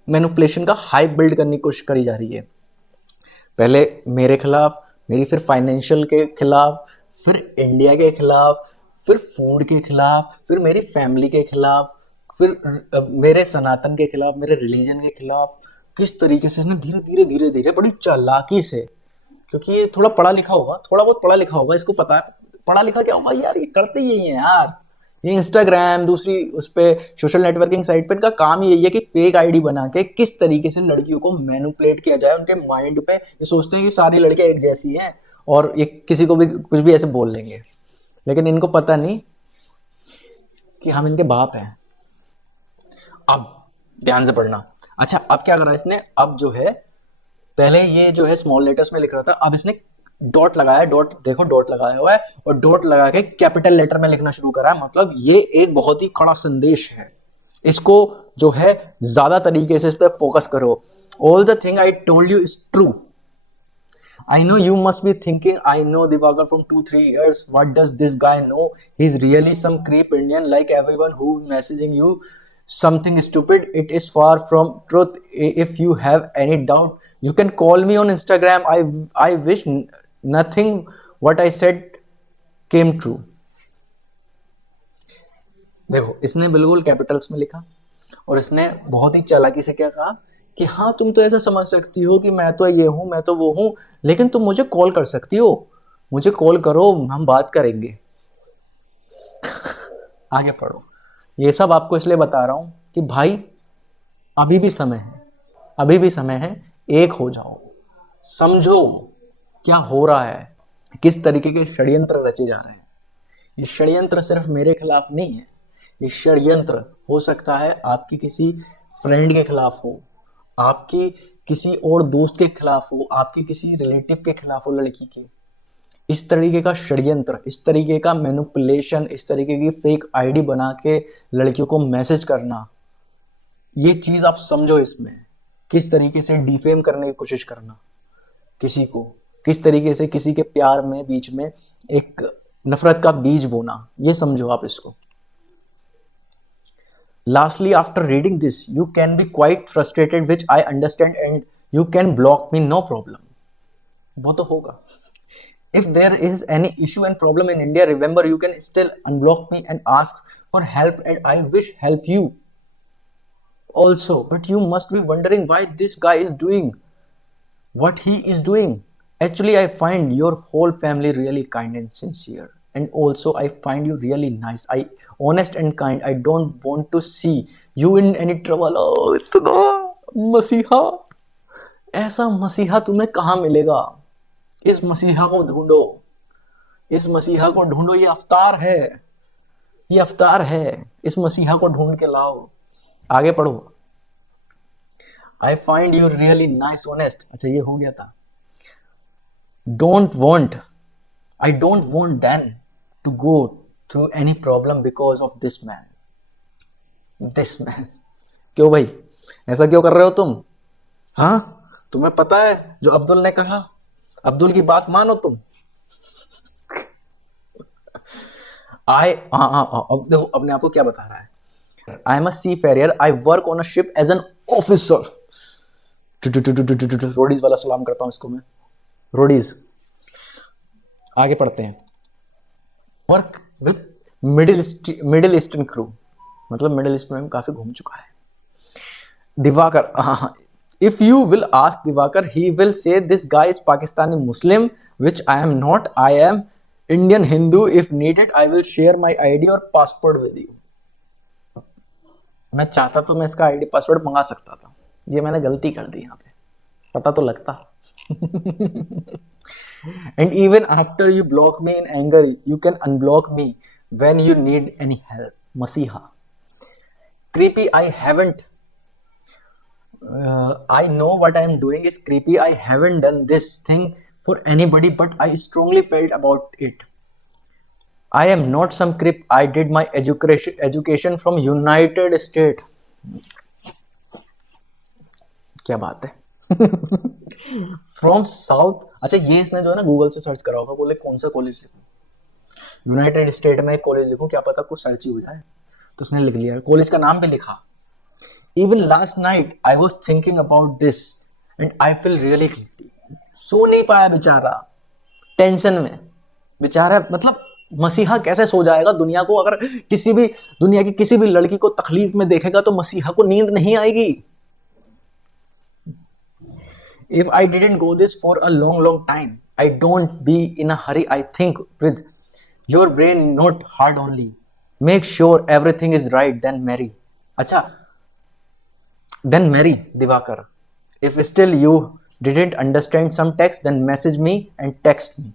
मैनिपुलेशन का हाइप बिल्ड करने की कोशिश करी जा रही है। पहले मेरे खिलाफ, मेरी फिर फाइनेंशियल के खिलाफ, फिर इंडिया के खिलाफ, फिर फूड के खिलाफ, फिर मेरी फैमिली के खिलाफ, फिर मेरे सनातन के खिलाफ, मेरे रिलीजन के खिलाफ। किस तरीके से इसने धीरे धीरे धीरे धीरे बड़ी चालाकी से, क्योंकि ये थोड़ा पढ़ा लिखा होगा, थोड़ा बहुत पढ़ा लिखा होगा, इसको पता है पढ़ा लिखा क्या होगा यार, ये करते ही है यार। ये इंस्टाग्राम, दूसरी उस पे सोशल नेटवर्किंग साइट पे इनका काम ही यही है कि फेक आईडी बना के किस तरीके से लड़कियों को मैनिपुलेट किया जाए उनके माइंड पे। ये सोचते हैं कि सारी लड़कियां एक जैसी हैं और ये किसी को भी कुछ भी ऐसे बोल लेंगे, लेकिन इनको पता नहीं कि हम इनके बाप हैं। अब ध्यान से पढ़ना। अच्छा, अब क्या करा इसने, अब जो है पहले ये जो है स्मॉल लेटर्स में लिख रहा था, अब इसने डॉट लगाया, डॉट देखो डॉट लगाया हुआ है, और डॉट लगा के कैपिटल लेटर में लिखना शुरू करा है। मतलब ये एक बहुत ही कड़ा संदेश है, इसको जो है ज्यादा तरीके से इस पर फोकस करो। All the thing I told you is true. I know you must be thinking, I know Divakar from 2-3 years. What does this guy know? He's really some creep Indian like everyone who messaging you something stupid. It is far from truth. If you have any doubt, you can call me on Instagram. I wish nothing what I said came true. देखो, इसने बिल्कुल Capitals में लिखा और इसने बहुत ही चालाकी से क्या कहा कि हाँ तुम तो ऐसा समझ सकती हो कि मैं तो ये हूँ, मैं तो वो हूँ, लेकिन तुम मुझे कॉल कर सकती हो, मुझे कॉल करो, हम बात करेंगे। आगे पढ़ो। ये सब आपको इसलिए बता रहा हूँ कि भाई अभी भी समय है, अभी भी समय है, एक हो जाओ, समझो क्या हो रहा है, किस तरीके के षड्यंत्र रचे जा रहे हैं। ये षड्यंत्र सिर्फ मेरे खिलाफ नहीं है, ये षड्यंत्र हो सकता है आपकी किसी फ्रेंड के खिलाफ हो, आपकी किसी और दोस्त के खिलाफ हो, आपके किसी रिलेटिव के खिलाफ हो, लड़की के। इस तरीके का षड्यंत्र, इस तरीके का मैनिपुलेशन, इस तरीके की फेक आईडी बना के लड़कियों को मैसेज करना, ये चीज आप समझो। इसमें किस तरीके से डिफेम करने की कोशिश करना किसी को, किस तरीके से किसी के प्यार में बीच में एक नफरत का बीज बोना, ये समझो आप इसको। Lastly, after reading this, you can be quite frustrated, which I understand, and you can block me, no problem. वो तो होगा। If there is any issue and problem in India, remember you can still unblock me and ask for help, and I wish help you also. But you must be wondering why this guy is doing what he is doing. Actually, I find your whole family really kind and sincere. And also, I find you really nice. I honest and kind. I don't want to see you in any trouble. Oh, इतना मसीहा, ऐसा मसीहा तुम्हें कहाँ मिलेगा? इस मसीहा को ढूंढो, इस मसीहा को ढूंढो। ये अवतार है, ये अवतार है। इस मसीहा को ढूंढ के लाओ। आगे पढ़ो। I find you really nice, honest. अच्छा, ये हो गया था। I don't want Dan to go through any problem because of this man. This man. क्यों भाई, ऐसा क्यों कर रहे हो तुम? हाँ, तुम्हें पता है जो अब्दुल ने कहा? अब्दुल की बात मानो तुम। अब देखो अपने आप को क्या बता रहा है। I am a seafarer. I work on a ship as an officer. Roadies वाला सलाम करता हूं इसको मैं, रोडीज। आगे पढ़ते हैं। Work with middle eastern crew, मतलब मिडिल ईस्ट में काफी घूम चुका है। Diwakar, if you will ask Diwakar, he will say this guy is Pakistani Muslim, which I am not. I am Indian Hindu. If needed I will share my ID और passport with you. मैं चाहता तो मैं इसका आईडी पासवर्ड मंगा सकता था, ये मैंने गलती कर दी यहाँ पे, पता तो लगता। And even after you block me in anger, you can unblock me when you need any help. Masiha. Creepy, I haven't. I know what I am doing is creepy. I haven't done this thing for anybody, but I strongly felt about it. I am not some creep. I did my education from United States. क्या बात है। From south. अच्छा, ये इसने जो है ना Google से सर्च करा होगा, बोले कौन सा कॉलेज लिखूं, यूनाइटेड स्टेट में एक कॉलेज लिखूं, क्या पता कुछ सर्च ही हो जाए। तो उसने लिख लिया, कॉलेज का नाम भी लिखा। Even last night I was thinking about this and I feel really guilty. सो नहीं पाया बेचारा, टेंशन में बेचारा। मतलब मसीहा कैसे सो जाएगा? दुनिया को अगर दुनिया की किसी भी लड़की को तकलीफ में देखेगा तो मसीहा को नींद नहीं आएगी। If I didn't go this for a long time, I don't be in a hurry. I think with your brain, not hard only. Make sure everything is right, then marry. अच्छा, then marry, Divakar. If still you didn't understand some text, then message me and text me.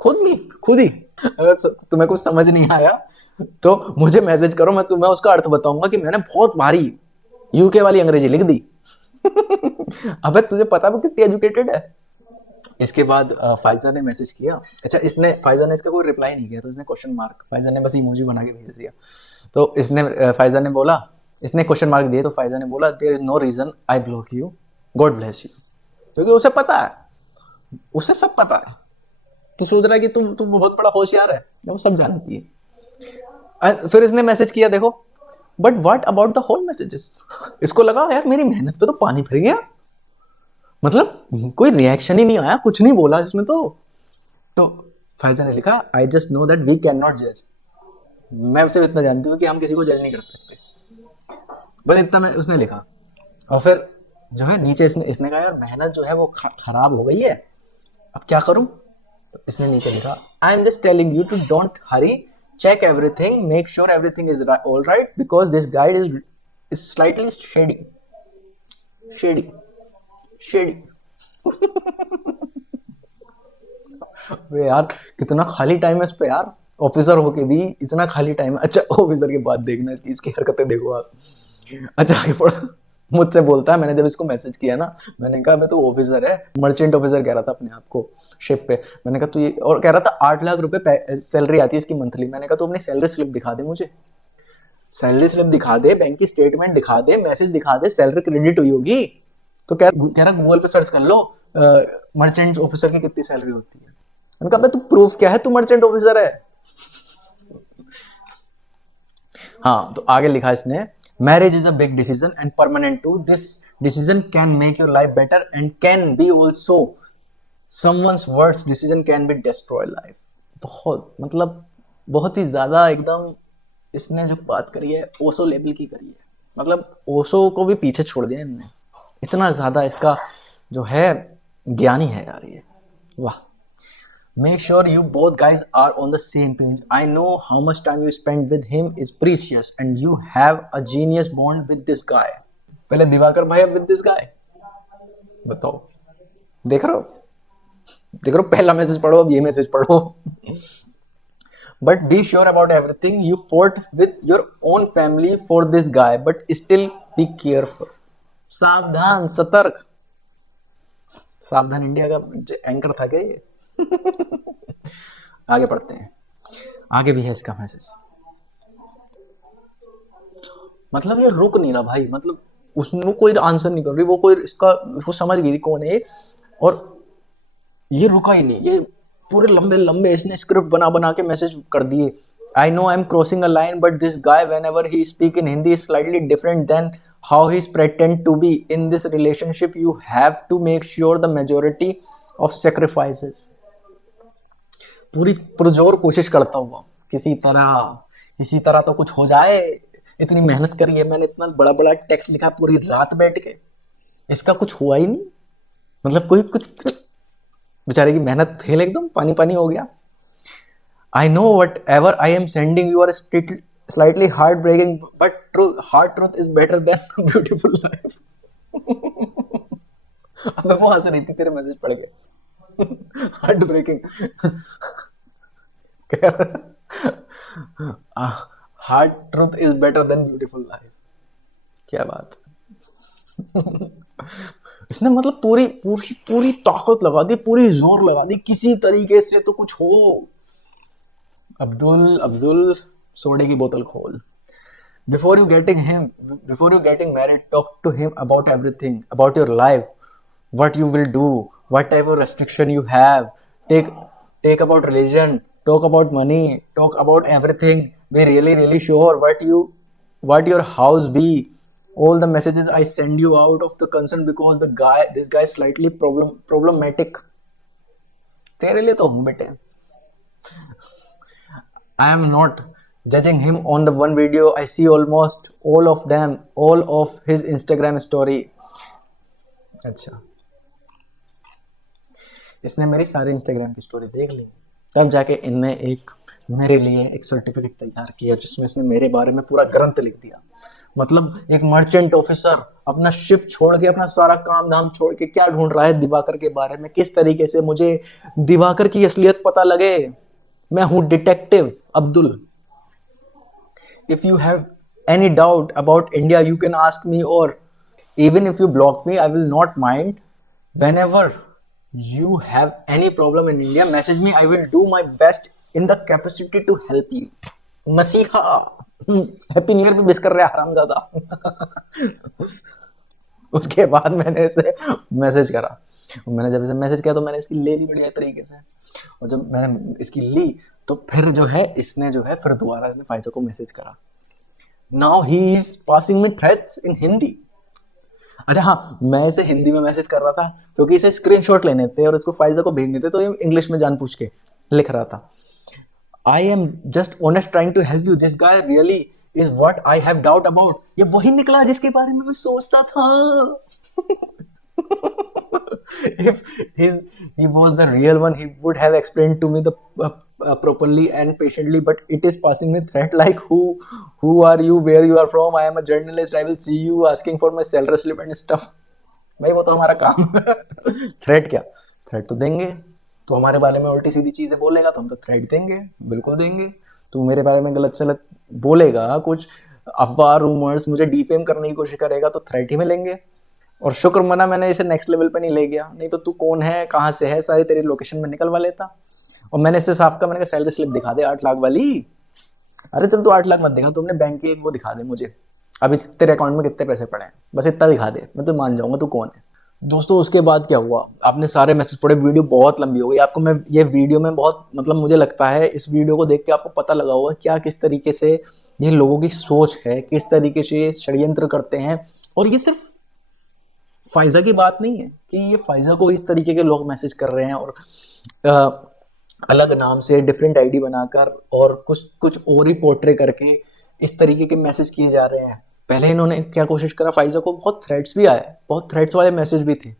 खुद ही अगर तुम्हें कुछ समझ नहीं आया तो मुझे मैसेज करो, मैं तुम्हें उसका अर्थ बताऊंगा कि मैंने बहुत भारी यूके वाली अंग्रेजी लिख दी। अबे तुझे पता भी कितनी एजुकेटेड है। इसके बाद फाइजा ने मैसेज किया। अच्छा, फाइजा ने इसका कोई रिप्लाई नहीं किया, तो इसने क्वेश्चन मार्क, फाइजा ने बस इमोजी बना के भेज दिया। तो फाइजा ने बोला, इसने क्वेश्चन मार्क दिए, तो फाइजा ने बोला there is no reason I block you, God bless you. क्योंकि उसे पता है, उसे सब पता है। तो सोच रहा है कि तुम बहुत बड़ा होशियार है, वो सब जानती है। फिर इसने मैसेज किया, देखो, but what about the whole messages. इसको लगा यार मेरी मेहनत पे तो पानी फिर गया, मतलब कोई रिएक्शन ही नहीं आया, कुछ नहीं बोला इसमें। तो फैज़ा ने लिखा, I just know that we can not जज। मैं सिर्फ इतना जानती हूँ कि हम किसी को जज नहीं कर सकते, बस इतना उसने लिखा। और फिर जो है नीचे इसने कहा यार मेहनत जो है वो खराब हो गई है, अब क्या करूं? तो इसने नीचे लिखा, I am just telling you to don't hurry, check everything, make sure everything is all right, because this guide is slightly shady. वे यार कितना खाली टाइम है इस पे यार, ऑफिसर होके भी इतना खाली टाइम है। अच्छा, ऑफिसर की बात देखना, इसकी हरकतें देखो आप। अच्छा, आगे पढ़ो। मुझसे बोलता है, मैंने जब इसको मैसेज किया ना, मैंने कहा मैं तो ऑफिसर है, मर्चेंट ऑफिसर कह रहा था अपने आप को शिप पे। मैंने कहा तू ये, और कह रहा था 8 लाख रुपए सैलरी आती है इसकी मंथली। मैंने कहा तू अपनी सैलरी स्लिप दिखा दे, मुझे सैलरी स्लिप दिखा दे, बैंक की स्टेटमेंट दिखा दे, मैसेज दिखा दे, सैलरी क्रेडिट हुई होगी। तो कह रहा गूगल पे सर्च कर लो मर्चेंट ऑफिसर की कितनी सैलरी होती है। मैंने कहा तू प्रूफ क्या है, तू मर्चेंट ऑफिसर है। हाँ, तो आगे लिखा इसने, marriage is a big decision and permanent too. This decision can make your life better and can be also someone's worst decision can be destroy life. बहुत ही ज्यादा एकदम इसने जो बात करी है ओशो लेवल की करी है। मतलब ओशो को भी पीछे छोड़ दिया इनने, इतना ज्यादा इसका जो है ज्ञानी है यार ये, वाह। Make sure you both guys are on the same page. I know how much time you spend with him is precious and you have a genius bond with this guy. पहले दिवाकर भाई, अब with this guy। बताओ, देख रहे हो, देख रहे हो, पहला मैसेज पढ़ो, अब ये मैसेज पढ़ो। But be sure about everything. You fought with your own family for this guy, but still be careful. सावधान, सतर्क। सावधान इंडिया का एंकर था क्या ये? आगे पढ़ते हैं, आगे भी है इसका मैसेज। मतलब ये रुक नहीं रहा भाई, मतलब उसने, वो कोई आंसर नहीं कर रही, वो कोई इसका, वो समझ गई थी कौन है ये, और ये रुका ही नहीं, ये पूरे लंबे लंबे इसने स्क्रिप्ट बना बना के मैसेज कर दिए। I know I am crossing a line but this guy whenever he speak in Hindi is slightly different than how he pretend to be in this relationship. You have to make sure the majority of sacrifices. पूरी पुरजोर कोशिश करता हुआ किसी तरह तो कुछ हो जाए। इतनी मेहनत करी है मैंने, इतना बड़ा बड़ा टेक्स्ट लिखा पूरी रात बैठ के, इसका कुछ हुआ ही नहीं। मतलब कोई कुछ, बेचारे की मेहनत फेल, एकदम पानी पानी हो गया। I know whatever I am sending you are slightly heart breaking but hard truth is better than beautiful life. अब वो हंस रही थी तेरे मैसेज पढ़ के, heart breaking. Hard truth is better than beautiful life. क्या बात। इसने मतलब पूरी पूरी पूरी ताकत लगा दी, पूरी जोर लगा दी, किसी तरीके से तो कुछ हो। अब्दुल सोडे की बोतल खोल। Before you getting married, talk to him about everything, about your life, what you will do, what type of restriction you have. Take about religion, talk about money, talk about everything. Be really sure what your house be. All the messages I send you out of the concern because this guy is slightly problematic. तेरे लिए तो हूँ बेटे। I am not judging him on the one video. I see almost all of them, all of his Instagram story. अच्छा, इसने मेरी सारी Instagram की स्टोरी देख ली, तब जाके इनने मेरे लिए एक सर्टिफिकेट तैयार किया जिसमें इसने मेरे बारे में पूरा ग्रंथ लिख दिया। मतलब एक मर्चेंट ऑफिसर अपना शिप छोड़ के, अपना सारा काम धाम छोड़ के क्या ढूंढ रहा है दिवाकर के बारे में, किस तरीके से मुझे दिवाकर की असलियत पता लगे। मैं हूं detective Abdul. If you have any doubt about India, you can ask me, or even if you block me, I will not mind. Whenever you have any problem in India, message me. I will do my best in the capacity to help you. मसीहा happy new year भी miss कर रहे हैं हरामजादा। उसके बाद मैंने इसे message करा। मैंने जब इसे मैसेज किया तो मैंने इसकी ले ली बढ़िया तरीके से, और जब मैंने इसकी ली तो फिर जो है इसने जो है फिर दोबारा इसने फाइजा को मैसेज करा। Now he is passing me threats in Hindi. अच्छा हाँ, मैं इसे हिंदी में मैसेज कर रहा था क्योंकि इसे स्क्रीनशॉट लेने थे और इसको फाइजा को भेजने थे, तो ये इंग्लिश में जान पूछ के लिख रहा था। I am just honest trying to help you, this guy really is what I have doubt about. ये वही निकला जिसके बारे में मैं सोचता था। If he was the real one, he would have explained to me properly and patiently. But it is passing me threat like who are you, where you are from? I am a journalist. I will see you asking for my salary slip and stuff. भाई वो तो हमारा काम। Threat क्या, threat तो देंगे। तो हमारे बारे में उल्टी सीधी चीजें बोलेगा तो हम तो थ्रेट देंगे, बिल्कुल देंगे। तू मेरे बारे में गलत सलत बोलेगा, कुछ अफवाह रूमर्स मुझे डिफेम करने की कोशिश करेगा तो थ्रेट ही मिलेंगे। और शुक्र मना मैंने इसे नेक्स्ट लेवल पे नहीं ले गया, नहीं तो तू कौन है, कहाँ से है, सारी तेरी लोकेशन में निकलवा लेता। और मैंने इससे साफ कहा, मैंने कहा सैलरी स्लिप दिखा दे 8 लाख वाली। अरे चल तू 8 लाख मत दिखा, तुमने बैंक की एक वो दिखा दे मुझे, अभी तेरे अकाउंट में कितने पैसे पड़े हैं, बस इतना दिखा दे, मैं तो मान जाऊंगा तू कौन है। दोस्तों उसके बाद क्या हुआ, आपने सारे मैसेज पढ़े, वीडियो बहुत लंबी हो गई। आपको मैं ये वीडियो में बहुत, मतलब मुझे लगता है इस वीडियो को देख के आपको पता लगा होगा क्या किस तरीके से ये लोगों की सोच है, किस तरीके से ये षड्यंत्र करते हैं। और ये सिर्फ फाइजा की बात नहीं है कि ये फाइजा को इस तरीके के लोग मैसेज कर रहे हैं और अलग नाम से डिफरेंट आईडी बनाकर और कुछ और ही पोर्ट्रे करके इस तरीके के मैसेज किए जा रहे हैं। पहले इन्होंने क्या कोशिश करा, फाइजा को बहुत थ्रेट्स भी आए, बहुत थ्रेट्स वाले मैसेज भी थे।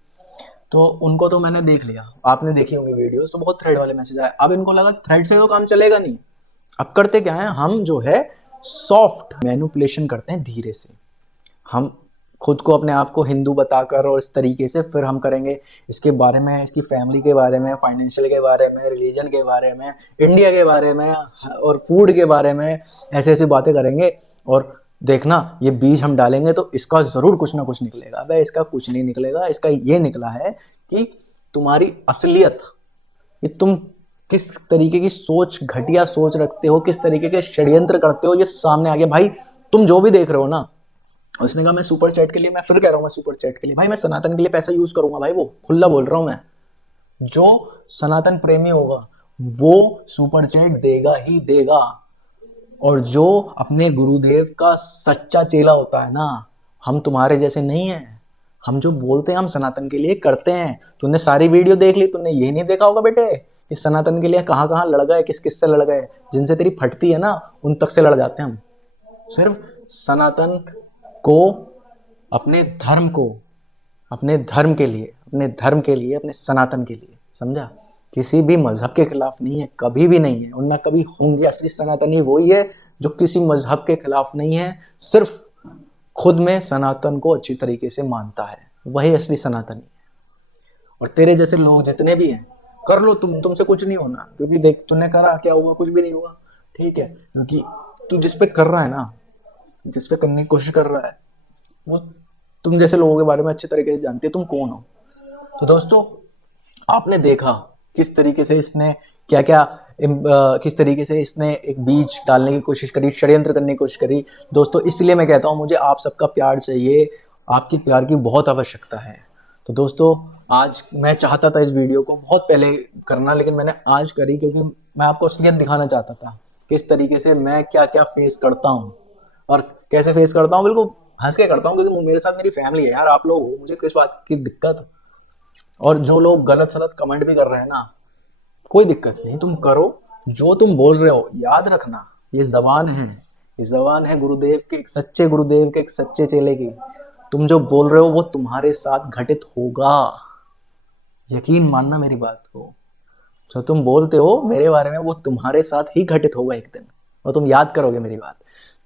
तो उनको तो मैंने देख लिया, आपने देखी होंगी वीडियोस, तो बहुत थ्रेड वाले मैसेज आए। अब इनको लगा थ्रेड से तो काम चलेगा नहीं। अब करते क्या है, हम जो है सॉफ्ट मैनिपुलेशन करते हैं, धीरे से। हम खुद को, अपने आप को हिंदू बताकर और इस तरीके से फिर हम करेंगे इसके बारे में, इसकी फैमिली के बारे में, फाइनेंशियल के बारे में, रिलीजन के बारे में, इंडिया के बारे में और फूड के बारे में, ऐसे ऐसी बातें करेंगे। और देखना ये बीज हम डालेंगे तो इसका ज़रूर कुछ ना कुछ निकलेगा। अबे इसका कुछ नहीं निकलेगा, इसका ये निकला है कि तुम्हारी असलियत, कि तुम किस तरीके की सोच, घटिया सोच रखते हो, किस तरीके के षड्यंत्र करते हो, ये सामने आ गया भाई। तुम जो भी देख रहे हो ना, उसने कहा मैं सुपर चैट के लिए, मैं फिर कह रहा हूँ मैं सुपर चैट के लिए, भाई मैं सनातन के लिए पैसा यूज करूंगा भाई, वो खुला बोल रहा हूँ मैं। जो सनातन प्रेमी होगा वो सुपर चैट देगा ही देगा। और जो अपने गुरुदेव का सच्चा चेला होता है ना, हम तुम्हारे जैसे नहीं है। हम जो बोलते हैं हम सनातन के लिए करते हैं। तूने सारी वीडियो देख ली, तूने ये नहीं देखा होगा बेटे कि सनातन के लिए कहाँ कहाँ लड़ गए, किस किस से लड़ गए। जिनसे तेरी फटती है ना उन तक से लड़ जाते हैं हम। सिर्फ सनातन को, अपने धर्म को, अपने धर्म के लिए, अपने धर्म के लिए, अपने सनातन के लिए, समझा। किसी भी मजहब के खिलाफ नहीं है, कभी भी नहीं है, और ना कभी होंगे। असली सनातनी वही है जो किसी मजहब के खिलाफ नहीं है, सिर्फ खुद में सनातन को अच्छी तरीके से मानता है, वही असली सनातनी है। और तेरे जैसे लोग जितने भी हैं, कर लो तुमसे कुछ नहीं होना, क्योंकि देख तूने करा, क्या हुआ, कुछ भी नहीं हुआ, ठीक है। क्योंकि तू जिस पे कर रहा है ना, जिस पे करने की कोशिश कर रहा है, वो तुम जैसे लोगों के बारे में अच्छे तरीके से जानते हैं तुम कौन हो। तो दोस्तों, आपने देखा किस तरीके से इसने क्या क्या किस तरीके से इसने एक बीज डालने की कोशिश करी, षड्यंत्र करने की कोशिश करी। दोस्तों इसलिए मैं कहता हूँ मुझे आप सबका प्यार चाहिए, आपकी प्यार की बहुत आवश्यकता है। तो दोस्तों आज मैं चाहता था इस वीडियो को बहुत पहले करना, लेकिन मैंने आज करी क्योंकि मैं आपको असलियत दिखाना चाहता था, किस तरीके से मैं क्या क्या फेस करता हूँ और कैसे फेस करता हूँ। बिल्कुल हंस के करता हूँ, क्योंकि मेरे साथ मेरी फैमिली है यार, आप लोग हो, मुझे किस बात की दिक्कत। और जो लोग गलत सलत कमेंट भी कर रहे हैं ना, कोई दिक्कत नहीं, तुम करो जो तुम बोल रहे हो। याद रखना ये जबान है, ये जबान है गुरुदेव के, एक सच्चे गुरुदेव के, एक सच्चे चेले की। तुम जो बोल रहे हो वो तुम्हारे साथ घटित होगा, यकीन मानना मेरी बात को। जो तुम बोलते हो मेरे बारे में वो तुम्हारे साथ ही घटित होगा एक दिन, और तुम याद करोगे मेरी बात।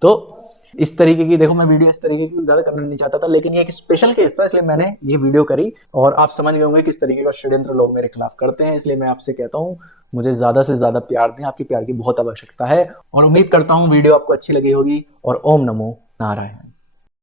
तो इस तरीके की, देखो मैं वीडियो इस तरीके की ज्यादा करना नहीं चाहता था, लेकिन ये एक स्पेशल केस था इसलिए मैंने ये वीडियो करी। और आप समझ गए होंगे किस तरीके का षड्यंत्र लोग मेरे खिलाफ करते हैं। इसलिए मैं आपसे कहता हूँ मुझे ज्यादा से ज्यादा प्यार दें, आपकी प्यार की बहुत आवश्यकता है। और उम्मीद करता हूँ वीडियो आपको अच्छी लगी होगी। और ओम नमो नारायण।